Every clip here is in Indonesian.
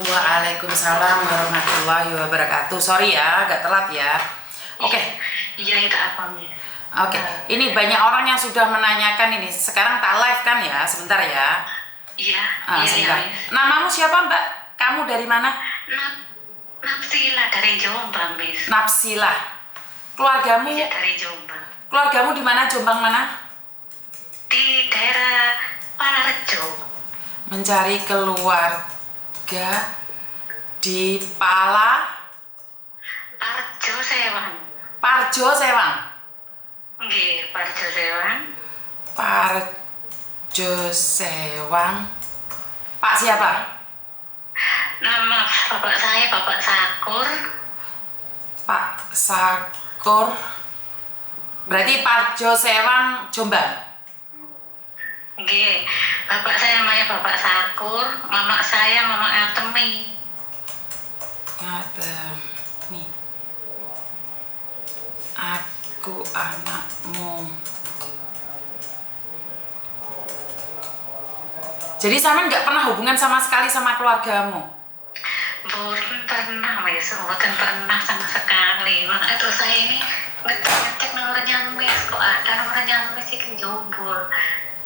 Waalaikumsalam warahmatullahi wabarakatuh. Sorry ya, agak telat ya. Oke. Iya, itu apa nih? Oke. Ini banyak orang yang sudah menanyakan ini. Sekarang tak live kan ya? Sebentar ya. Iya, Sebentar. iya. Namamu siapa, Mbak? Kamu dari mana? Napsila dari Jombang, Miss. Napsila. Keluargamu? Iya, dari Jombang. Keluargamu di mana? Jombang mana? Di daerah Palarejo. Mencari keluarga di Parjo Sewang. Parjo Sewang. Nggih, Parjo Sewang. Parjo Sewang. Pak siapa? Nama bapak saya Bapak Sakur. Pak Sakur. Berarti Parjo Sewang Jombang. Nggih, bapak saya namanya Bapak Sakur, mama saya Mama Atemi. Atemi. Aku anakmu. Jadi Samen nggak pernah hubungan sama sekali sama keluargamu? Boten pernah, Miss. Boten pernah sama sekali. Makanya terus saya ini ngecek nomornya Miss. Kok ada nomornya Miss ini jebol.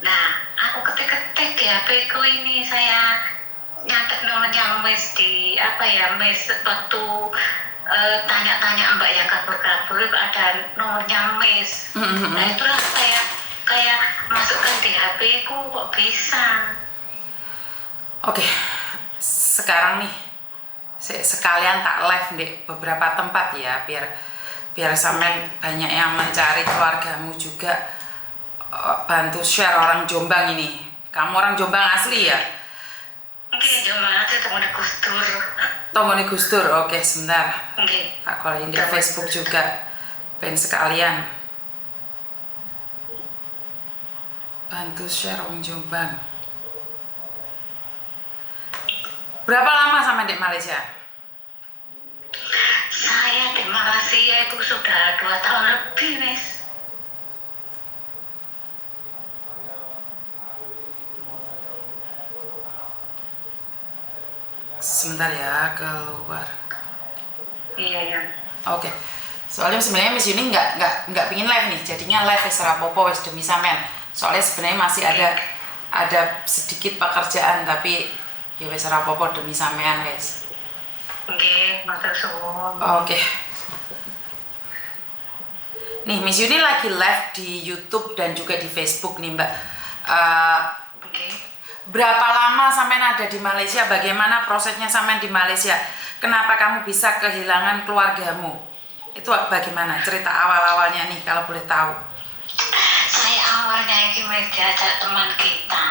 Nah, aku ketik-ketik di HP ku ini. Saya nyatet nomornya Miss di Miss waktu tanya-tanya Mbak yang kabur-kabur ada nomornya Miss. Nah, itulah saya kayak masukkan di HP ku kok bisa. Oke, sekarang nih sekalian tak live di beberapa tempat ya, biar Samen banyak yang mencari keluargamu juga, bantu share orang Jombang ini. Kamu orang Jombang asli ya? Oke, Jombang asli, tunggu di Gus Dur. Tunggu di Gus Dur, oke sebentar. Oke. Tak call di Facebook juga, pengen sekalian bantu share orang Jombang. Berapa lama sama di Malaysia? Saya di Malaysia itu sudah 2 tahun lebih, Miss. Sebentar ya, keluar. Iya. Oke. Soalnya sebenarnya Miss Yuni nggak pingin live nih, jadinya live wis rapopo wis demi Samen. Soalnya sebenarnya masih ada sedikit pekerjaan, tapi ya wis rapopo demi sampean wis. Nggih, matur suwun. Oke. Nih Miss Yuni lagi live di YouTube dan juga di Facebook nih Mbak. Berapa lama sampean ada di Malaysia? Bagaimana prosesnya sampean di Malaysia? Kenapa kamu bisa kehilangan keluargamu? Itu bagaimana cerita awal-awalnya nih kalau boleh tahu? Saya awalnya ini diajak teman kita,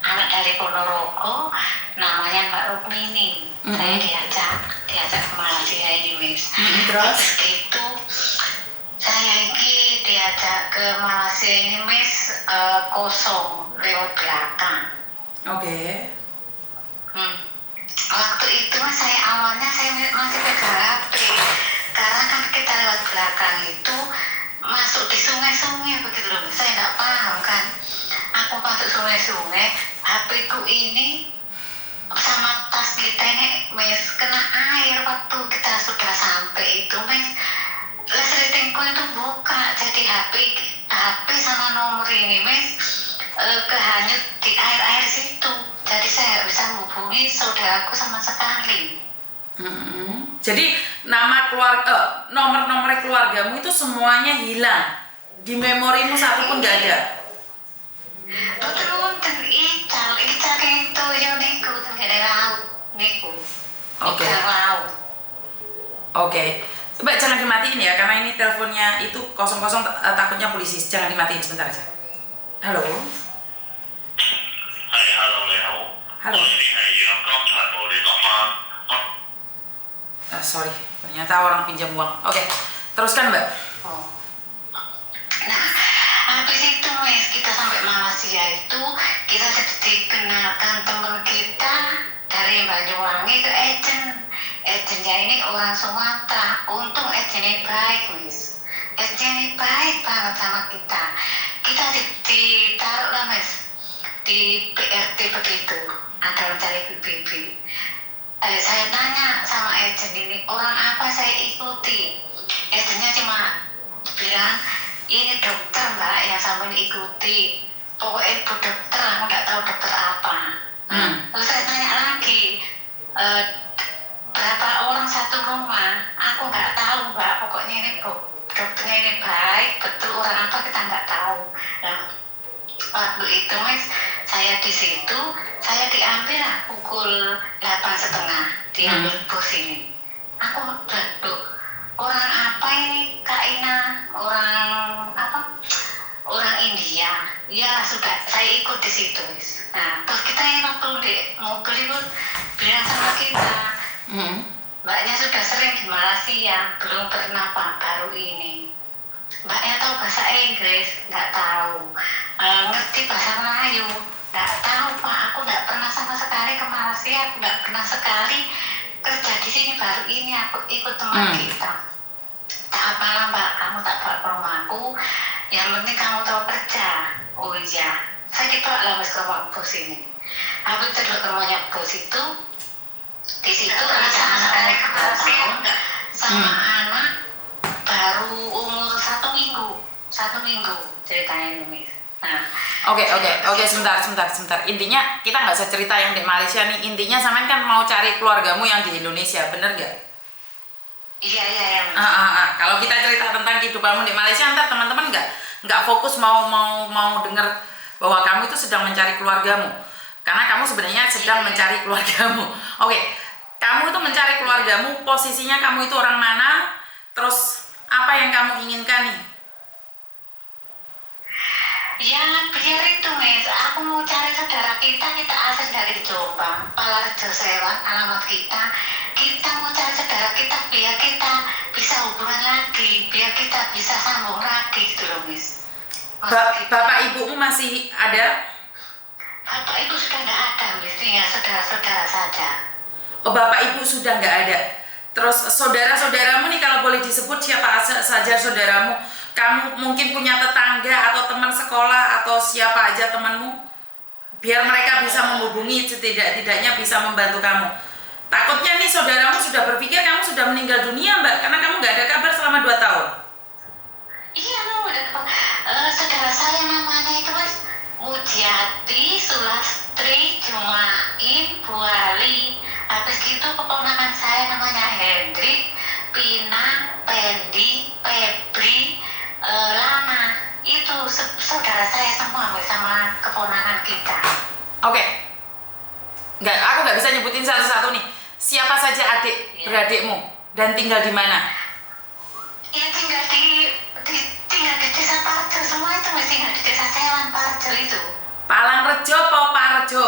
anak dari Ponorogo, namanya Mbak Rukmini. Saya diajak ke Malaysia ini, Miss. Terus gitu saya ini diajak ke Malaysia ini, Miss, kosong lewat belakang. Oke. Waktu itu saya awalnya masih pegang HP, karena kan kita lewat belakang itu masuk di sungai-sungai begitu loh. Saya nggak paham kan, aku masuk sungai-sungai, HP ku ini sama tas kita ini, Miss, kena air waktu kita sudah sampai itu, Miss. Resletingku itu buka, jadi HP sama nomor ini, Miss, kehanyut di air situ. Jadi saya nggak bisa menghubungi saudaraku sama sekali. Jadi nama nomor keluargamu itu semuanya hilang, di memorimu satu pun nggak ada. Betul, ical itu yang niku dari laut niku. Oke. Laut. Oke. Mbak jangan dimatiin ya, karena ini teleponnya itu kosong-kosong, takutnya polisi. Jangan dimatiin sebentar aja. Halo. Halo. Sorry, ternyata orang pinjam uang. Oke, teruskan Mbak. Nah, habis itu Miss, kita sampai Malaysia itu kita dikenalkan teman kita dari Banyuwangi ke Ejennya ini orang Sumatera. Untung Ejennya baik, Miss. Ejennya baik banget sama kita. Kita ditaruh lah, Miss, di PRT begitu, ada mencari PBB. Saya bilang, ini dokter mbak yang sampai ikuti. Pokoknya ibu dokter, aku nggak tahu dokter apa. Terus saya tanya lagi, berapa orang satu rumah? Aku nggak tahu mbak, pokoknya ini dokternya ini baik, betul orang apa kita nggak tahu. Nah, waktu itu mas, saya di situ, saya diambil lah pukul 8.30, diambil bos ini. Aku tuh, orang apa ini Kak Ina? Orang apa? Orang India. Ya sudah, saya ikut di situ. Nah, terus kita yang waktu di mobil itu bilang sama kita, mbaknya sudah sering di Malaysia, belum pernah Pak baru ini. Mbaknya tahu bahasa Inggris, nggak tahu. Ngerti bahasa Melayu, nggak tahu Pak. Aku nggak pernah sama sekali ke Malaysia, aku nggak pernah sekali kerja di sini, baru ini aku ikut teman kita. Tak apalah mbak, kamu tak bawa ke rumahku, yang penting kamu tahu kerja. Oh iya, saya dibawa lah mas ke rumah bos ini. Aku terus ke rumahnya bos itu, di situ ada anak-anak tahun sama anak baru umur 1 minggu ceritanya ini. Nah, Oke, sebentar. Intinya kita nggak usah cerita yang di Malaysia nih. Intinya sampean kan mau cari keluargamu yang di Indonesia, bener nggak? Iya. Kalau kita cerita tentang kehidupanmu di Malaysia, ntar teman-teman nggak fokus mau dengar bahwa kamu itu sedang mencari keluargamu. Karena kamu sebenarnya sedang mencari keluargamu. Oke, kamu itu mencari keluargamu, posisinya kamu itu orang mana? Terus apa yang kamu inginkan nih? Ya biar itu Miss, aku mau cari saudara kita asal dari Jombang, Palarejo Sewan, alamat kita mau cari saudara kita biar kita bisa hubungan lagi, biar kita bisa sambung lagi gitu loh Miss. Bapak ibumu masih ada? Bapak ibu sudah nggak ada Miss, tinggal saudara-saudara saja. Oh, bapak ibu sudah nggak ada. Terus saudara-saudaramu nih, kalau boleh disebut siapa saja saudaramu? Kamu mungkin punya tetangga atau teman sekolah atau siapa aja temanmu, biar mereka bisa menghubungi, setidak-tidaknya bisa membantu kamu. Takutnya nih saudaramu sudah berpikir kamu sudah meninggal dunia mbak, karena kamu nggak ada kabar selama 2 tahun. Iya, saudara saya namanya itu Mas Mujiati, Sulastri, Jumain, Buali. Habis gitu keponakan saya namanya Hendrik, Pina, Pendi, Febri, Lama. Itu saudara saya semua sama keponakan kita. Oke. Aku nggak bisa nyebutin satu-satu nih. Siapa saja adik beradikmu dan tinggal di mana? Ya tinggal di desa Parjo semua itu, Mas, tinggal di desa Sewan Parjo itu. Palangrejo apa Parjo?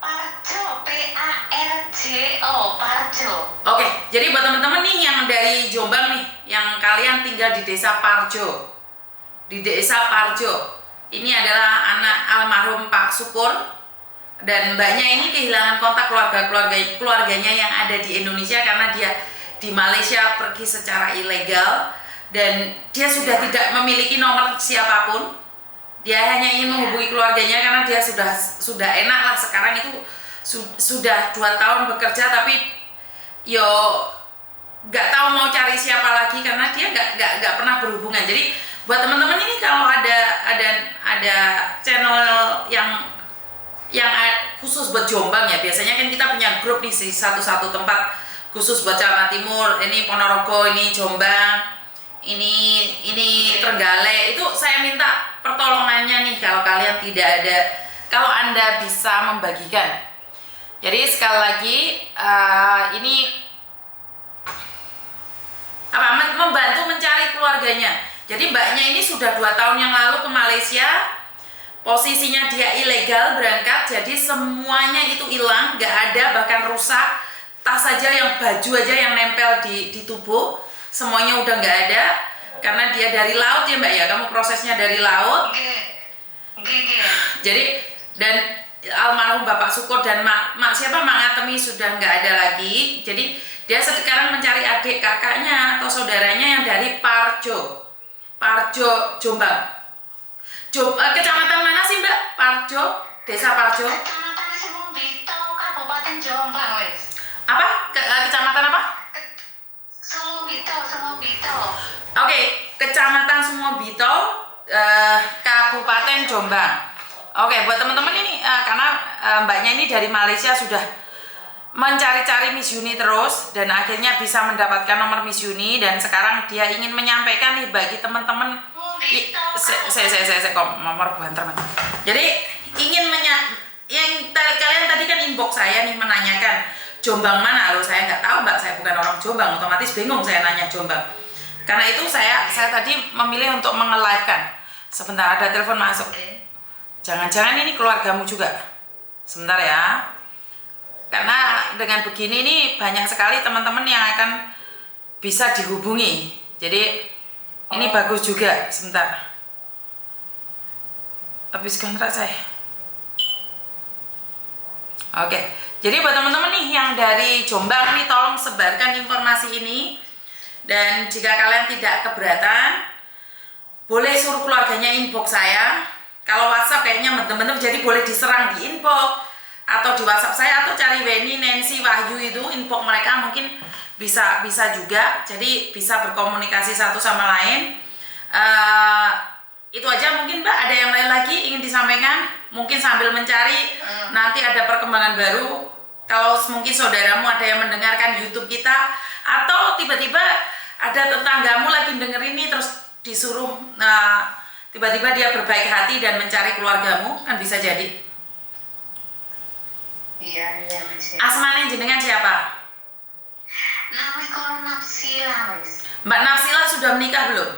Parjo, Parjo, Parjo. Oke, jadi buat teman-teman nih yang dari Jombang nih, yang kalian tinggal di desa Parjo. Di desa Parjo. Ini adalah anak almarhum Pak Syukur, dan mbaknya ini kehilangan kontak keluarganya yang ada di Indonesia karena dia di Malaysia pergi secara ilegal dan dia sudah tidak memiliki nomor siapapun. Dia hanya ingin menghubungi keluarganya karena dia sudah enak lah sekarang itu, sudah 2 tahun bekerja tapi yo nggak tahu mau cari siapa lagi karena dia nggak pernah berhubungan. Jadi buat teman-teman ini kalau ada channel yang khusus buat Jombang ya, biasanya kan kita punya grup nih di satu tempat khusus buat Jawa Timur, ini Ponorogo, ini Jombang, ini Trenggalek. Itu saya minta pertolongannya nih kalau kalian tidak ada, kalau Anda bisa membagikan. Jadi sekali lagi ini membantu mencari keluarganya. Jadi mbaknya ini sudah 2 tahun yang lalu ke Malaysia, posisinya dia ilegal berangkat, jadi semuanya itu hilang, nggak ada, bahkan rusak. Tas saja, yang baju aja yang nempel di tubuh, semuanya udah nggak ada karena dia dari laut ya mbak ya, kamu prosesnya dari laut. Jadi dan almarhum Bapak Syukur dan Mak Ngatemi sudah nggak ada lagi. Jadi dia sekarang mencari adik kakaknya atau saudaranya yang dari Parjo, Jombang. Kecamatan mana sih mbak? Parjo, desa Parjo. Kecamatan Sumumbito, Kabupaten Jombang wes. Apa? Kecamatan apa? Sumumbito. Oke, Kabupaten Jombang. Oke, buat teman-teman ini karena mbaknya ini dari Malaysia sudah mencari-cari Miss Uni terus dan akhirnya bisa mendapatkan nomor Miss Uni, dan sekarang dia ingin menyampaikan nih bagi teman-teman saya kok nomor banter. Jadi ingin kalian tadi kan inbox saya nih menanyakan Jombang mana, loh saya nggak tahu mbak, saya bukan orang Jombang, otomatis bingung saya nanya Jombang. Karena itu saya tadi memilih untuk menge-live-kan. Sebentar, ada telepon masuk. Jangan-jangan ini keluargamu juga. Sebentar ya. Karena dengan begini ini banyak sekali teman-teman yang akan bisa dihubungi. Jadi ini bagus juga. Sebentar. Habis kontrak saya. Oke. Jadi buat teman-teman nih yang dari Jombang nih, tolong sebarkan informasi ini. Dan jika kalian tidak keberatan, boleh suruh keluarganya inbox saya. Kalau WhatsApp kayaknya bener-bener, jadi boleh diserang di inbox atau di WhatsApp saya, atau cari Weni, Nancy, Wahyu itu inbox mereka mungkin bisa juga. Jadi bisa berkomunikasi satu sama lain. Itu aja mungkin Mbak. Ada yang lain lagi ingin disampaikan? Mungkin sambil mencari nanti ada perkembangan baru. Kalau mungkin saudaramu ada yang mendengarkan YouTube kita, atau tiba-tiba ada tetanggamu lagi denger ini terus disuruh tiba-tiba dia berbaik hati dan mencari keluargamu, kan bisa jadi. Iya. Asmane jenengan siapa? Namanya kalau Napsila, Mas. Mbak Napsila sudah menikah belum?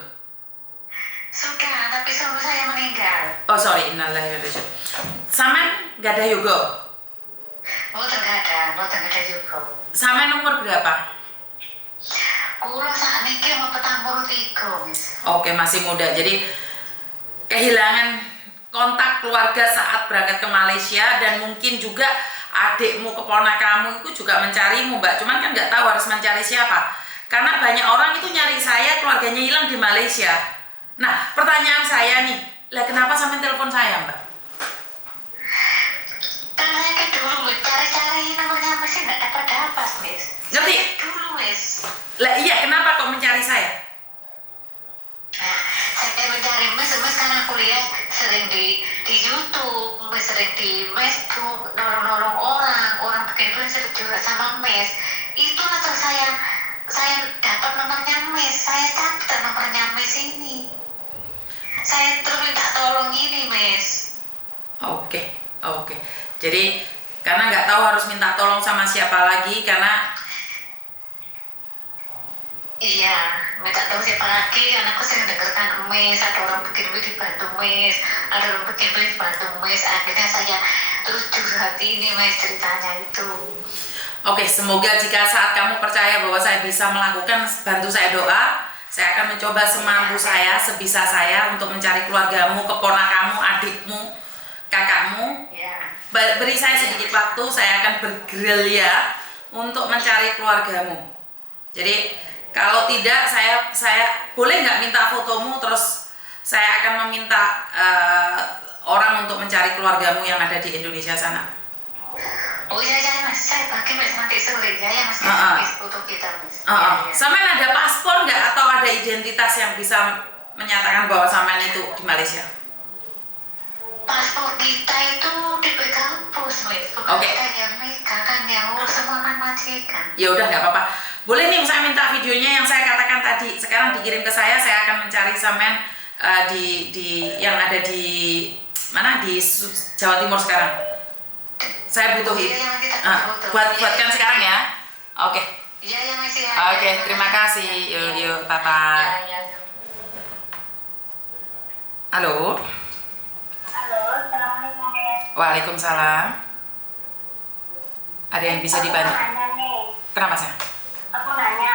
Sudah, tapi suami saya meninggal. Oh sorry, innalillahi wa inna ilaihi raji'un. Saman nggak ada yoga? Mboten ada juga. Saman umur berapa? Kulo saat niki mau 43, Mas. Oke, masih muda. Jadi kehilangan kontak keluarga saat berangkat ke Malaysia, dan mungkin juga adikmu, keponakanmu itu juga mencarimu Mbak. Cuman kan nggak tahu harus mencari siapa. Karena banyak orang itu nyari saya, keluarganya hilang di Malaysia. Nah, pertanyaan saya nih, lah kenapa sampai telepon saya Mbak? Karena saya kan dulu cari-cari nomornya Mas, nggak dapat, Mas. Ngerti? Dulu, Mas. Lah iya, kenapa kok mencari saya? Nah, saya mencari Mas karena kuliah sering di YouTube, Mas, sering di Facebook, nolong orang bikin prinsip juga sama Mas. Itulah terus saya dapat nomornya Mas, saya catat nomornya Mas ini. Saya terus minta tolong ini, Mas. Oke. Jadi karena nggak tahu harus minta tolong sama siapa lagi, karena iya, minta tahu siapa lagi, karena aku sering dengarkan Mes, ada orang bikin wih dibantu Mes, ada orang bikin wih dibantu Mes. Akhirnya saya terus curhat ini Mes, ceritanya itu. oke, semoga jika saat kamu percaya bahwa saya bisa melakukan, bantu saya doa. Saya akan mencoba semampu saya, sebisa saya untuk mencari keluargamu, keponakanmu, adikmu, kakakmu. Iya. Beri saya sedikit waktu, saya akan bergerilya untuk mencari keluargamu. Jadi kalau tidak, saya boleh nggak minta fotomu, terus saya akan meminta orang untuk mencari keluargamu yang ada di Indonesia sana. Oh iya Mas, saya pakai Mas nanti sore ya Mas, foto kita Mas. Ya. Sampean ada paspor nggak atau ada identitas yang bisa menyatakan bahwa sampean itu di Malaysia? Paspor kita itu dipegang pos Mas, bukan kita yang megang, kan yang urus semua kan majikan. Ya udah nggak apa-apa. Boleh nih saya minta videonya yang saya katakan tadi, sekarang dikirim ke saya akan mencari sampean di yang ada di mana, di Jawa Timur sekarang. Saya butuh itu. Buatkan sekarang ya. Oke. Iya ya Mas. Oke, terima kasih. Yuk, Papa. Halo. Halo, assalamualaikum. Waalaikumsalam. Ada yang bisa dibantu? Aku nanya nih. Kenapa sayang? Aku nanya.